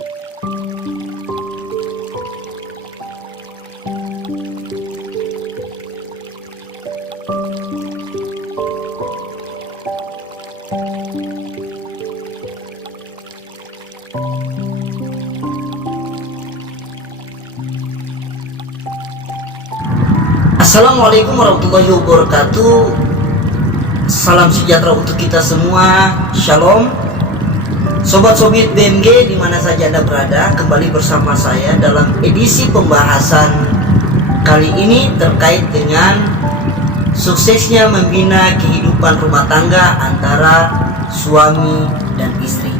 Assalamualaikum warahmatullahi wabarakatuh. Salam sejahtera untuk kita semua. Shalom. Sobat-sobat BMG dimana saja Anda berada, kembali bersama saya dalam edisi pembahasan kali ini terkait dengan suksesnya membina kehidupan rumah tangga antara suami dan istri.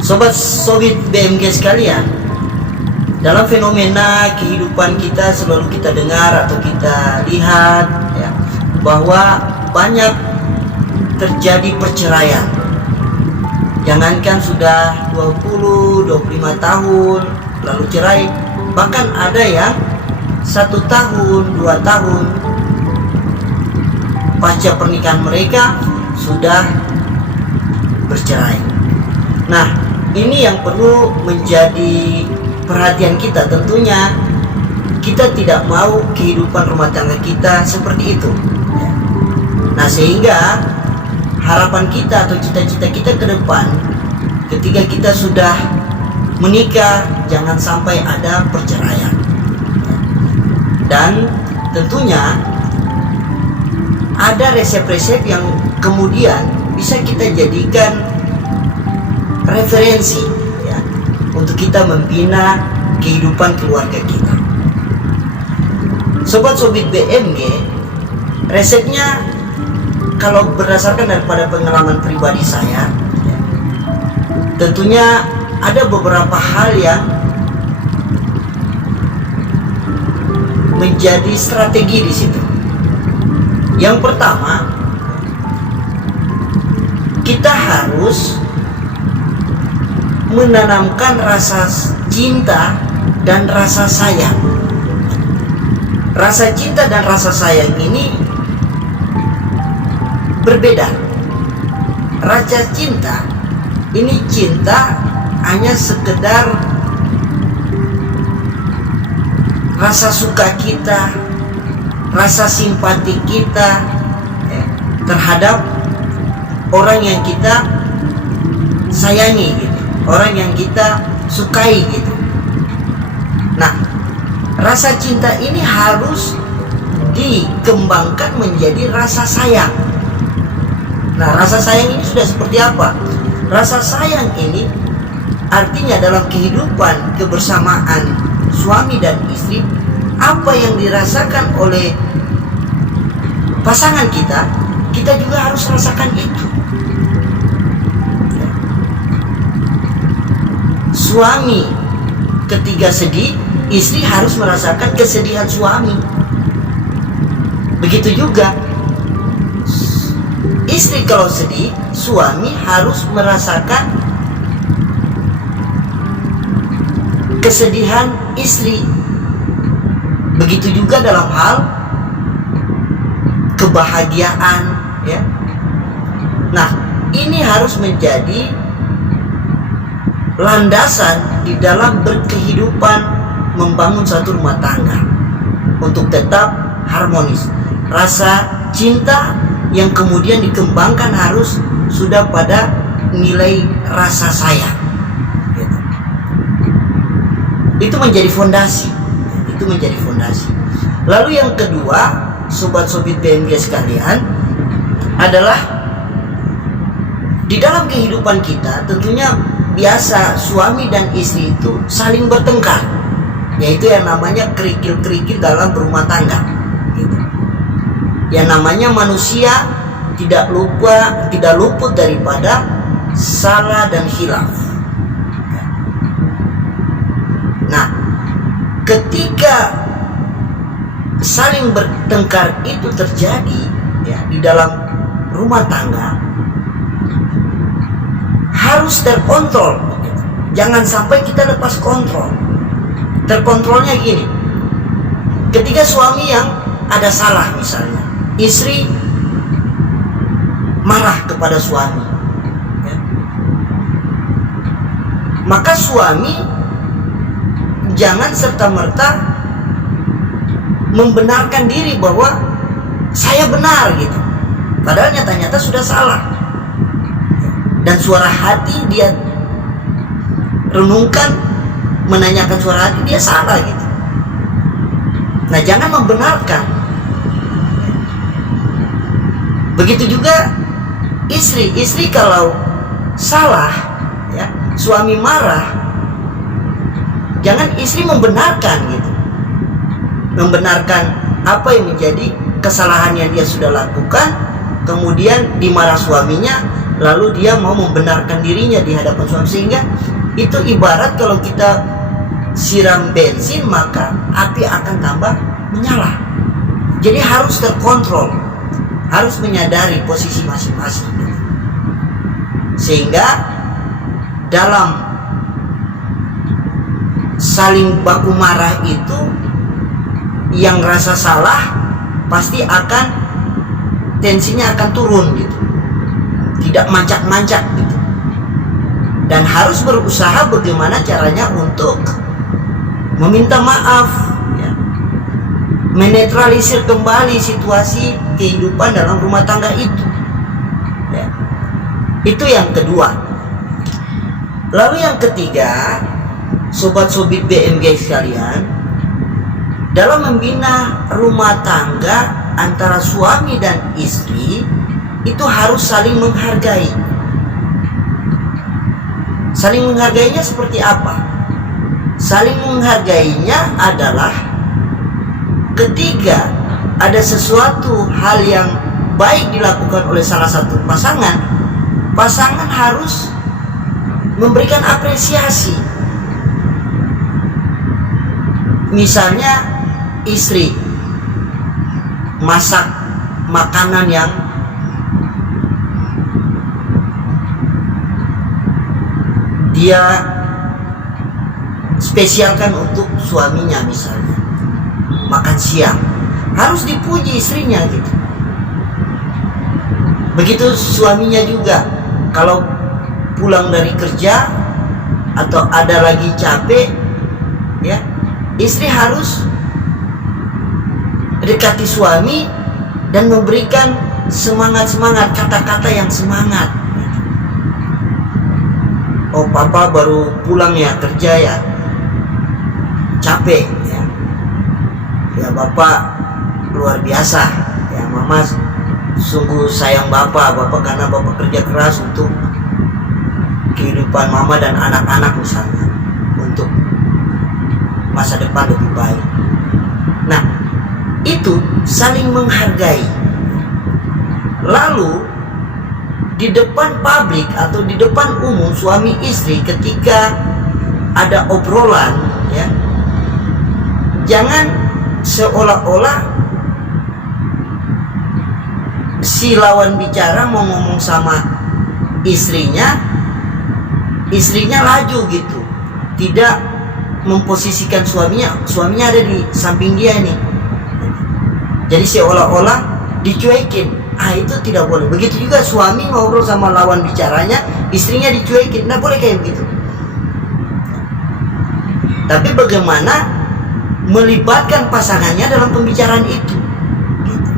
Sobat-sobat BMG sekalian, dalam fenomena kehidupan kita selalu kita dengar atau kita lihat ya, bahwa banyak terjadi perceraian. Jangankan sudah 20-25 tahun lalu cerai, bahkan ada yang 1 tahun, 2 tahun pasca pernikahan mereka sudah bercerai. Nah, ini yang perlu menjadi perhatian kita. Tentunya kita tidak mau kehidupan rumah tangga kita seperti itu. Nah, sehingga harapan kita atau cita-cita kita ke depan ketika kita sudah menikah, jangan sampai ada perceraian. Dan tentunya ada resep-resep yang kemudian bisa kita jadikan referensi untuk kita membina kehidupan keluarga kita. Sobat-sobat BMG, resepnya kalau berdasarkan daripada pengalaman pribadi saya, tentunya ada beberapa hal yang menjadi strategi di situ. Yang pertama, kita harus menanamkan rasa cinta dan rasa sayang. Rasa cinta dan rasa sayang ini berbeda. Rasa cinta ini cinta hanya sekedar rasa suka kita, rasa simpati kita terhadap orang yang kita sayangi gitu, orang yang kita sukai gitu. Nah, rasa cinta ini harus dikembangkan menjadi rasa sayang. Nah, rasa sayang ini sudah seperti apa? Rasa sayang ini artinya dalam kehidupan kebersamaan suami dan istri, apa yang dirasakan oleh pasangan kita, kita juga harus rasakan itu. Suami ketika sedih, istri harus merasakan kesedihan suami. Begitu juga istri kalau sedih, suami harus merasakan kesedihan istri. Begitu juga dalam hal kebahagiaan ya. Nah, ini harus menjadi landasan di dalam berkehidupan membangun satu rumah tangga untuk tetap harmonis. Rasa cinta yang kemudian dikembangkan harus sudah pada nilai rasa sayang gitu. Itu menjadi fondasi. Itu menjadi fondasi. Lalu yang kedua, sobat-sobat BMG sekalian, adalah di dalam kehidupan kita tentunya biasa suami dan istri itu saling bertengkar, yaitu yang namanya kerikil-kerikil dalam berumah tangga gitu. Yang namanya manusia tidak luput daripada salah dan khilaf. Nah, ketika saling bertengkar itu terjadi ya di dalam rumah tangga, harus terkontrol. Jangan sampai kita lepas kontrol. Terkontrolnya gini, ketika suami yang ada salah misalnya, istri marah kepada suami ya. maka suami jangan serta-merta membenarkan diri bahwa saya benar gitu, padahal nyata-nyata sudah salah. Dan suara hati dia renungkan, menanyakan suara hati, dia salah gitu. Nah, jangan membenarkan. Begitu juga istri kalau salah, ya, suami marah, jangan istri membenarkan gitu, membenarkan apa yang menjadi kesalahan yang dia sudah lakukan, kemudian dimarah suaminya, lalu dia mau membenarkan dirinya di hadapan suami. Sehingga itu ibarat kalau kita siram bensin, maka api akan tambah menyala. Jadi harus terkontrol, harus menyadari posisi masing-masing. Sehingga dalam saling baku marah itu, yang rasa salah pasti akan tensinya akan turun gitu, tidak mancak-mancak gitu. Dan harus berusaha bagaimana caranya untuk meminta maaf, ya, menetralisir kembali situasi kehidupan dalam rumah tangga itu, ya. Itu yang kedua. Lalu yang ketiga, sobat-sobit BMG sekalian, dalam membina rumah tangga antara suami dan istri itu harus saling menghargai. Saling menghargainya seperti apa? Saling menghargainya adalah ketika ada sesuatu hal yang baik dilakukan oleh salah satu pasangan, pasangan harus memberikan apresiasi. Misalnya istri masak makanan yang dia spesialkan untuk suaminya, misalnya makan siang, harus dipuji istrinya gitu. Begitu suaminya juga, kalau pulang dari kerja atau ada lagi capek, ya, istri harus dekati suami dan memberikan semangat-semangat, kata-kata yang semangat. Oh, papa baru pulang ya kerja ya, capek ya. Ya bapak luar biasa ya, mama sungguh sayang bapak karena bapak kerja keras untuk kehidupan mama dan anak-anak misalnya, untuk masa depan lebih baik. Nah, itu saling menghargai. Lalu di depan publik atau di depan umum suami istri ketika ada obrolan, ya, jangan seolah-olah si lawan bicara mau ngomong sama istrinya laju gitu, tidak memposisikan suaminya ada di samping dia nih. Jadi seolah-olah dicuekin. Itu tidak boleh. Begitu juga suami ngobrol sama lawan bicaranya, istrinya dicuekin. Tidak boleh kayak begitu. Tapi bagaimana melibatkan pasangannya dalam pembicaraan itu, gitu.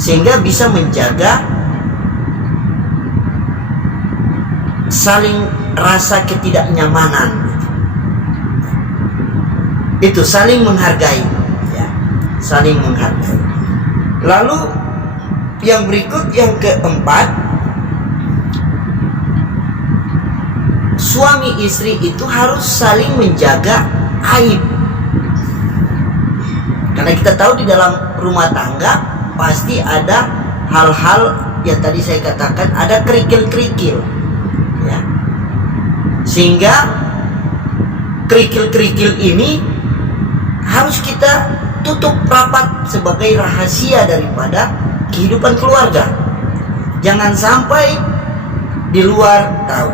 Sehingga bisa menjaga saling rasa ketidaknyamanan, gitu. Itu saling menghargai, ya, saling menghargai. Lalu yang berikut, yang keempat, suami istri itu harus saling menjaga aib. Karena kita tahu di dalam rumah tangga pasti ada hal-hal yang tadi saya katakan, ada kerikil-kerikil, ya. Sehingga kerikil-kerikil ini harus kita tutup rapat sebagai rahasia daripada kehidupan keluarga. Jangan sampai di luar tahu.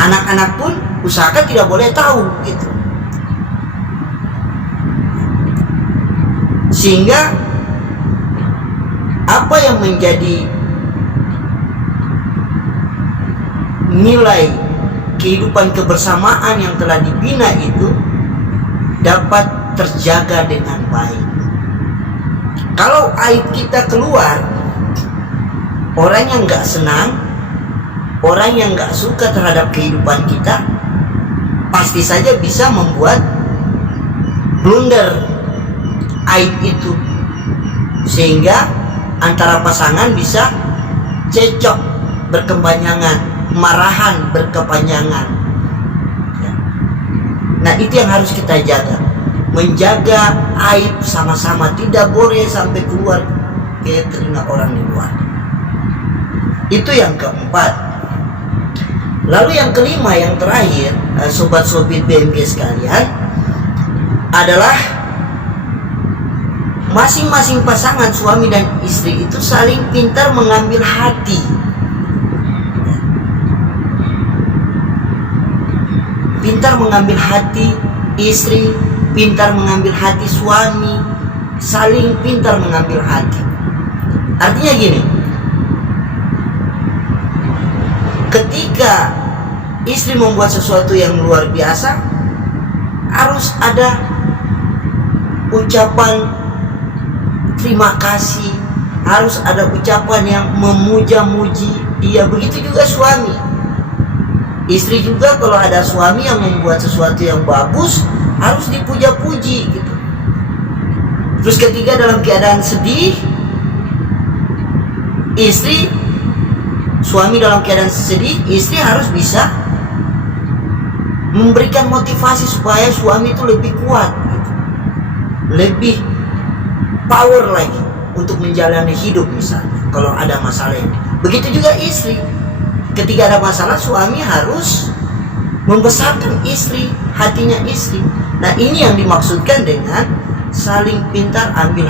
Anak-anak pun usahakan tidak boleh tahu gitu. Sehingga apa yang menjadi nilai kehidupan kebersamaan yang telah dibina itu dapat terjaga dengan baik. Kalau aib kita keluar, orang yang gak senang, orang yang gak suka terhadap kehidupan kita, pasti saja bisa membuat blunder aib itu, sehingga antara pasangan bisa cekcok berkepanjangan, marahan berkepanjangan. Nah, itu yang harus kita jaga, menjaga aib sama-sama, tidak boleh sampai keluar ke telinga orang di luar. Itu yang keempat. Lalu yang kelima, yang terakhir, sobat-sobit BMG sekalian, adalah masing-masing pasangan suami dan istri itu saling pintar mengambil hati. Pintar mengambil hati istri, pintar mengambil hati suami, saling pintar mengambil hati. Artinya gini, ketika istri membuat sesuatu yang luar biasa, harus ada ucapan terima kasih, harus ada ucapan yang memuja-muji dia. Begitu juga suami. Istri juga kalau ada suami yang membuat sesuatu yang bagus, harus dipuja-puji gitu. Terus ketika dalam keadaan sedih, suami dalam keadaan sedih, istri harus bisa memberikan motivasi supaya suami itu lebih kuat gitu, lebih power lagi untuk menjalani hidup misalnya kalau ada masalah ini. Begitu juga istri, ketika ada masalah, suami harus membesarkan istri, hatinya istri. Nah, ini yang dimaksudkan dengan saling pintar ambil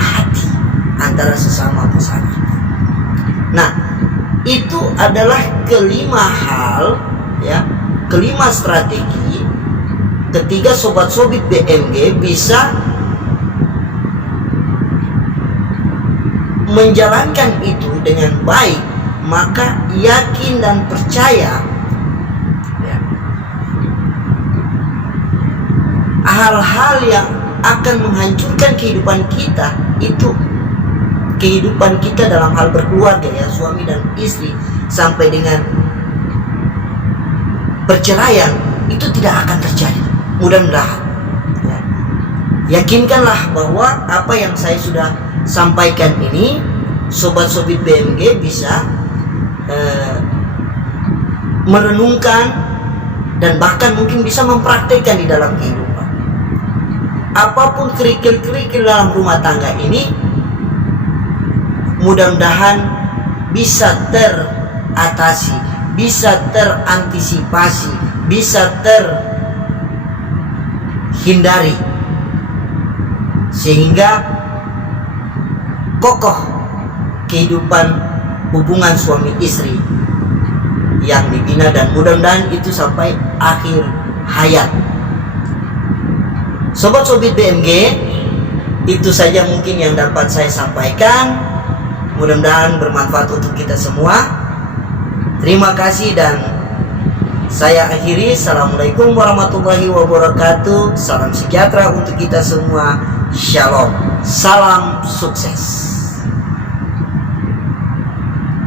hati antara sesama pasangan. Nah, itu adalah kelima hal, ya, kelima strategi ketika sobat-sobit BMG bisa menjalankan itu dengan baik, maka yakin dan percaya, ya, hal-hal yang akan menghancurkan kehidupan kita, itu kehidupan kita dalam hal berkeluarga, ya, suami dan istri, sampai dengan perceraian, itu tidak akan terjadi, mudah-mudahan, ya. Yakinkanlah bahwa apa yang saya sudah sampaikan ini, sobat-sobit BMG bisa merenungkan dan bahkan mungkin bisa mempraktekkan di dalam kehidupan. Apapun kerikil-kerikil dalam rumah tangga ini, mudah-mudahan bisa teratasi, bisa terantisipasi, bisa terhindari, sehingga kokoh kehidupan hubungan suami istri yang dibina, dan mudah-mudahan itu sampai akhir hayat. Sobat-sobit BMG, itu saja mungkin yang dapat saya sampaikan. Mudah-mudahan bermanfaat untuk kita semua. Terima kasih dan saya akhiri. Assalamualaikum warahmatullahi wabarakatuh. Salam sejahtera untuk kita semua. Shalom. Salam sukses.